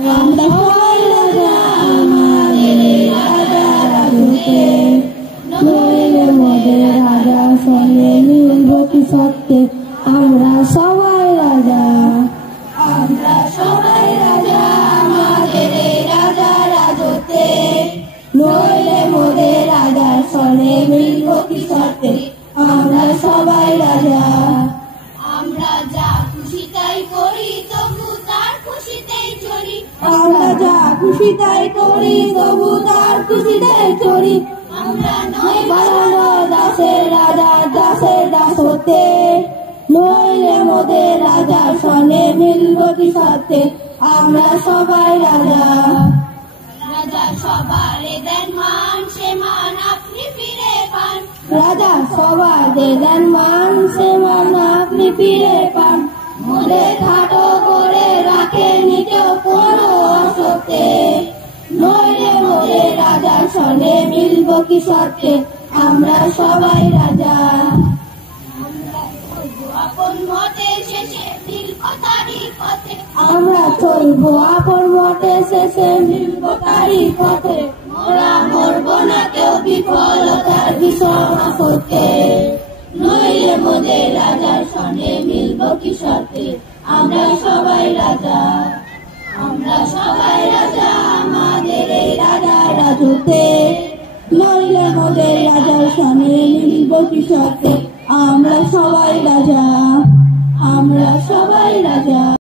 আমরা সবাই রাজা আমাদের রাজা রাজতে, নইলে মোদের রাজা সঙ্গে মিলব কি সত্যে। আমরা সবাই রাজা, আমরা সবাই রাজা আমাদের রাজা রাজতে, নইলে মোদের রাজা সঙ্গে মিলব কি সত্যে। আমরা সবাই রাজা। আমরা যা খুশি তাই করি তবু তার খুশিতেই চলি। আমরা যা খুশি তাই করি তবু তার খুশিতেই চলি। আমরা নই বানানো দাসের রাজা দাসের দাস হতে, নইলে মোদের রাজা সনে মিলব কি সত্যে। আমরা সবাই রাজা। রাজা সবার দেন মান, সে মান আপনি ফিরে পান। রাজা সবার দেন মান, সে মান আপনি ফিরে পান। মোদের খাটো করে রাখে নিচে কোনো অসতে, নইলে মোদের রাজা সনে মিলব কি সত্যে। আমরা সবাই রাজা। আপন মতে শেষে মিলব তারই পথে। আমরা চলব আপন মতে শেষে মিলব তারই পথে। মোরা মরব না কেউ বিফলতার বিষম হতে, নইলে মোদের রাজার সনে মিলব কি সত্যে। আমরা সবাই রাজা, আমরা সবাই রাজা আমাদের এই রাজা রাজতে, নইলে মোদের রাজার সনে মিলব কি সত্যে। আমরা সবাই রাজা, আমরা সবাই রাজা।